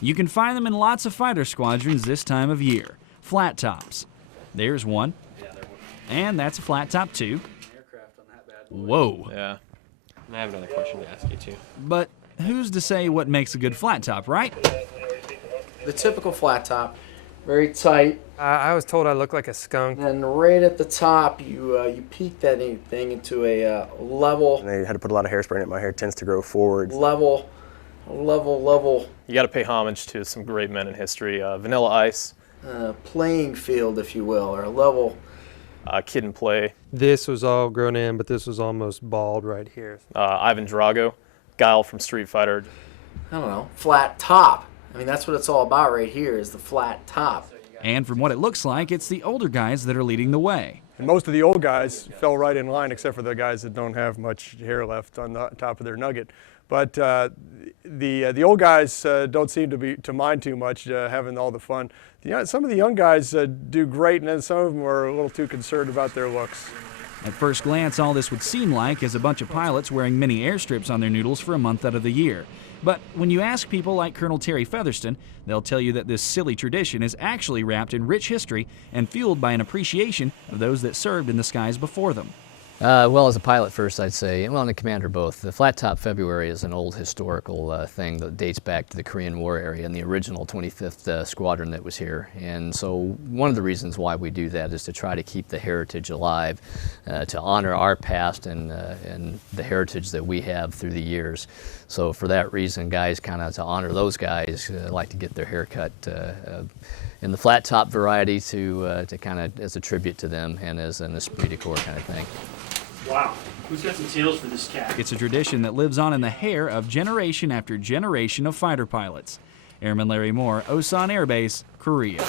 You can find them in lots of fighter squadrons this time of year. Flattops. There's one. And that's a flat top too. Whoa. Yeah. I have another question to ask you too. But who's to say what makes a good flat top, right? The typical flat top, very tight. I was told I look like a skunk. And right at the top, you peak that thing into a level. And they had to put a lot of hairspray in it. My hair tends to grow forward. Level. You got to pay homage to some great men in history. Vanilla Ice. Playing field, if you will, or a level. Kid and Play. This was all grown in, but this was almost bald right here. Ivan Drago. Guile from Street Fighter. I don't know, flat top. I mean, that's what it's all about right here, is the flat top. And from what it looks like, it's the older guys that are leading the way. And most of the old guys fell right in line, except for the guys that don't have much hair left on the top of their nugget. But the old guys don't seem to mind too much, having all the fun. Some of the young guys do great, and then some of them are a little too concerned about their looks. At first glance, all this would seem like is a bunch of pilots wearing mini airstrips on their noodles for a month out of the year. But when you ask people like Colonel Terry Featherston, they'll tell you that this silly tradition is actually wrapped in rich history and fueled by an appreciation of those that served in the skies before them. Well, as a pilot first, I'd say, well, and a commander both. The Flattop February is an old historical thing that dates back to the Korean War area and the original 25th Squadron that was here. And so one of the reasons why we do that is to try to keep the heritage alive, to honor our past and the heritage that we have through the years. So for that reason, guys, kind of to honor those guys, like to get their hair cut in the flat top variety to kind of as a tribute to them and as an esprit de corps kind of thing. Wow, who's got some tales for this cat? It's a tradition that lives on in the hair of generation after generation of fighter pilots. Airman Larry Moore, Osan Air Base, Korea.